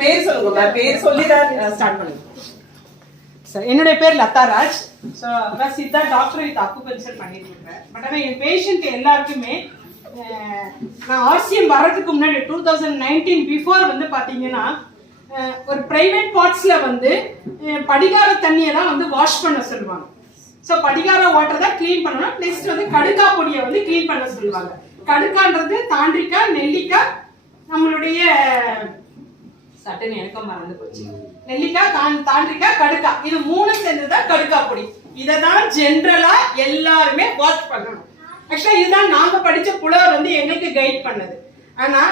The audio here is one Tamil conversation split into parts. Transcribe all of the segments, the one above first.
பேர் சொல்லுங்க பேர் சொல்லி தான் ஸ்டார்ட் பண்ணுங்க சார் என்னுடைய பேர் லதா ராஜ். ஸோ நான் சித்தா டாக்டர் வித் அக்குபஞ்சர் பண்ணிட்டு இருக்கேன். பட் ஆனால் என் பேஷண்ட் எல்லாருக்குமே நான் ஆர்சிஎம் வர்றதுக்கு முன்னாடி டூ தௌசண்ட் நைன்டீன் பிஃபோர் வந்து பார்த்தீங்கன்னா ஒரு பிரைவேட் பார்ட்ஸில் வந்து படிகார தண்ணியை தான் வந்து வாஷ் பண்ண சொல்லுவாங்க. ஸோ படிகார வாட்டர் தான் க்ளீன் பண்ணணும் நெக்ஸ்ட் வந்து கடுக்கா பொடியை வந்து க்ளீன் பண்ண சொல்லுவாங்க. கடுக்கான்றது தாண்டிக்காய் நெல்லிக்காய் நம்மளுடைய சட்டுன்னு எனக்கும் மறந்து போச்சு. நெல்லிக்காய் தான் தாண்டிக்காய் கடுக்கா. இது மூணு சேர்ந்துதான் கடுக்கா பொடி. இதை தான் ஜென்ரலா எல்லாருமே வாட்ச் பண்ணணும். ஆக்சுவலா இதுதான் நாங்க படிச்ச புலவர் வந்து எங்களுக்கு கைட் பண்ணது. ஆனா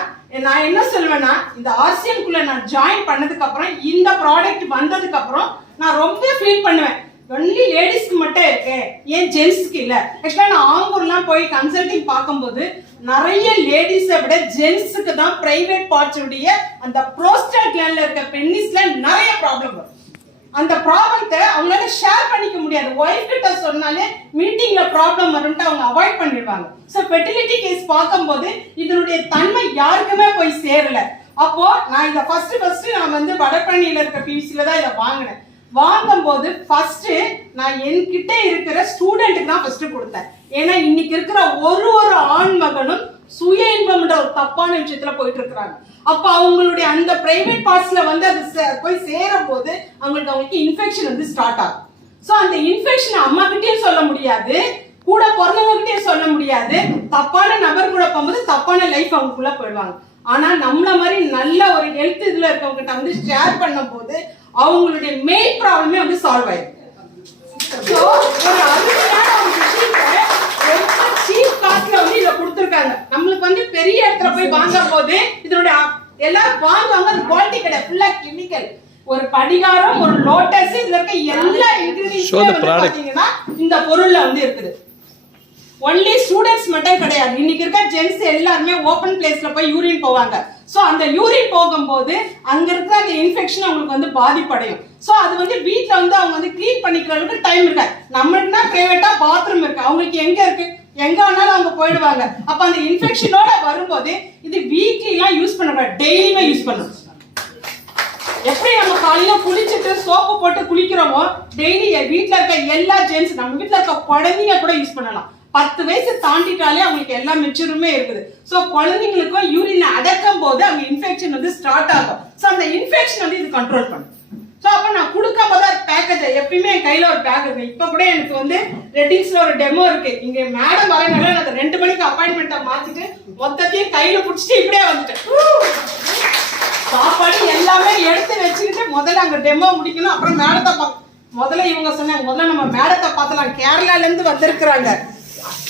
நான் என்ன சொல்வேன்னா இந்த ஆர்சிஎம் குள்ள நான் ஜாயின் பண்ணதுக்கு அப்புறம் இந்த ப்ராடக்ட் வந்ததுக்கு அப்புறம் நான் ரொம்ப ஃபீல் பண்ணுவேன். ஒன்லி லேடிஸ்க்கு மட்டும் இருக்கு ஏன் ஜென்ஸ்க்கு இல்ல? ஆக்சுவலா நான் ஆம்பூர்லாம் போய் கன்சல்டிங் பார்க்கும்போது நிறைய லேடிஸை விட ஜென்ஸுக்கு தான் பிரைவேட் பார்ட்ஸ் உடைய அந்த ப்ரோஸ்டேட் கிளாண்ட்ல இருக்க பென்னிஸ்ல நிறைய ப்ராப்ளம் வரும். அந்த ப்ராப்ளத்தை அவங்களால ஷேர் பண்ணிக்க முடியாது. ஒய்ஃப் கிட்ட சொன்னாலே மீட்டிங்ல ப்ராப்ளம் வரும்ட்டு அவங்க அவாய்ட் பண்ணிடுவாங்க. ஸோ ஃபெர்டிலிட்டி கேஸ் பார்க்கும்போது இதனுடைய தன்மை யாருக்குமே போய் சேரல. அப்போ நான் இதை ஃபர்ஸ்ட் ஃபர்ஸ்ட் நான் வந்து வடபழனியில இருக்க பிவிசில தான் இதை வாங்கினேன். வாங்கும்போது ஃபர்ஸ்ட் நான் என்கிட்ட இருக்கிற ஸ்டூடெண்ட்டுக்கு தான் ஃபர்ஸ்ட் கொடுத்தேன். ஏன்னா இன்னைக்கு இருக்கிற ஒரு ஒரு ஆண் மகனும் சுய இன்பம்ன்ற ஒரு தப்பான விஷயத்துல போயிட்டு இருக்கிறாங்க. அப்ப அவங்களுடைய அந்த பிரைவேட் பார்ட்ஸ்ல வந்து அது போய் சேரும் போது அவங்களுக்கு அவங்களுக்கு இன்ஃபெக்ஷன் வந்து ஸ்டார்ட் ஆகும். சோ அந்த இன்ஃபெக்ஷன் அம்மா கிட்டயும் சொல்ல முடியாது கூட பிறந்தவங்க கிட்டயும் சொல்ல முடியாது. தப்பான நபர் கூட போகும்போது தப்பான லைஃப் அவங்களுக்குள்ள போயிடுவாங்க. ஆனா நம்மள மாதிரி நல்ல ஒரு ஹெல்த் இதுல இருக்கவங்க கிட்ட வந்து ஷேர் பண்ணும்போது அவங்களுடைய மெயின் ப்ராப்ளமே வந்து சால்வ் ஆயிடும் So, ஒரு அருமையான ஒரு விஷயத்தை ரொம்ப cheap காசுல வந்து இதை கொடுத்திருக்காங்க. நம்மளுக்கு வந்து பெரிய இடத்துல போய் வாங்கும் போது இதனுடைய எல்லாரும் வாங்குவாங்க அது குவாலிட்டி கிடையாது ஃபுல்லா கெமிக்கல் ஒரு படிகாரம் ஒரு லோட்டஸ் இதுல இருக்க எல்லா Show the இன்கிரீடியன்ஸ் product. பாத்தீங்கன்னா இந்த பொருள்ல வந்து இருக்குது ஒன்லி ஸ்டூடெண்ட்ஸ் மட்டும் கிடையாது. இன்னைக்கு இருக்க ஜென்ஸ் எல்லாருமே ஓப்பன் பிளேஸ்ல போய் யூரின் போவாங்க. ஸோ அந்த யூரின் போகும்போது அங்க இருக்கிற அந்த இன்ஃபெக்ஷன் அவங்களுக்கு வந்து பாதிப்படையும். ஸோ அது வந்து வீட்டில் வந்து அவங்க வந்து க்ளீன் பண்ணிக்கிற அளவுக்கு டைம் இருக்காது நம்மளுக்குனா பிரைவேட்டா பாத்ரூம் இருக்கு. அவங்களுக்கு எங்க இருக்கு? எங்க வேணாலும் அவங்க போயிடுவாங்க. அப்ப அந்த இன்ஃபெக்ஷனோட வரும்போது இது வீக்லி எல்லாம் யூஸ் பண்ணக்கூடாது. டெய்லியுமே யூஸ் பண்ணணும். எப்படி நம்ம காலையில குளிச்சுட்டு சோப்பு போட்டு குளிக்கிறோமோ டெய்லி வீட்டில் இருக்க எல்லா ஜென்ஸ் நம்ம வீட்டில் இருக்க குழந்தைங்க கூட யூஸ் பண்ணலாம். பத்து வயசு தாண்டிட்டாலே அவங்களுக்கு எல்லா மெச்சூருமே இருக்குது. சோ குழந்தைங்களுக்கும் யூரின் அடக்கும் போது அவங்க இன்ஃபெக்ஷன் வந்து ஸ்டார்ட் ஆகும். சோ அந்த இன்ஃபெக்ஷன் வந்து இது கண்ட்ரோல் பண்ணும். சோ அப்ப நான் கொடுக்கும் போது ஒரு பேக்கேஜ் எப்பயுமே என் கையில ஒரு பேக் இருக்கு. இப்ப கூட எனக்கு வந்து ரெட்டிங்ஸ்ல ஒரு டெமோ இருக்கு. இங்க மேடம் வரனால நான் அந்த ரெண்டு மணிக்கு அப்பாயின்மெண்ட்டை மாத்திட்டு மொத்தத்தையும் கையில புடிச்சிட்டு இப்படியே வந்துட்டேன். சாப்பாடு எல்லாமே எடுத்து வச்சுக்கிட்டு முதல்ல அங்க டெமோ முடிக்கணும். அப்புறம் மேடத்தை பா- முதல்ல இவங்க சொன்னாங்க முதல்ல நம்ம மேடத்தை பார்த்தலாம். கேரளால இருந்து வந்திருக்கிறாங்க.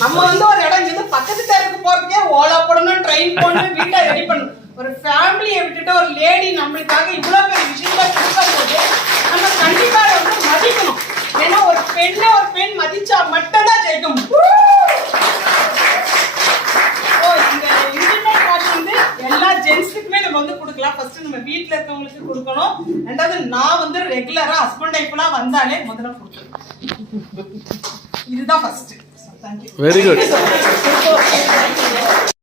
நம்ம வந்து ஒரு இடம் இருந்து பக்கத்து தெருக்கு போறதுக்கே ஓலா போடணும் ட்ரெயின் போடணும் வீட்டை ரெடி பண்ணணும். ஒரு ஃபேமிலியை விட்டுட்டு ஒரு லேடி நம்மளுக்காக இவ்வளோ பெரிய விஷயங்களை கொடுக்கும்போது நம்ம கண்டிப்பாக வந்து மதிக்கணும். ஏன்னா ஒரு பெண்ணை ஒரு பெண் மதிச்சா மட்டும்தான் ஜெயிக்க முடியும் ஓ, இந்த இன்டிமேட் வந்து எல்லா ஜென்ஸுக்குமே நம்ம வந்து கொடுக்கலாம். ஃபர்ஸ்ட் நம்ம வீட்டில் இருக்கவங்களுக்கு கொடுக்கணும். ரெண்டாவது நான் வந்து ரெகுலராக ஹஸ்பண்ட் டைப்லாம் வந்தாலே முதல்ல கொடுக்கணும். இதுதான் first Thank you. Very good.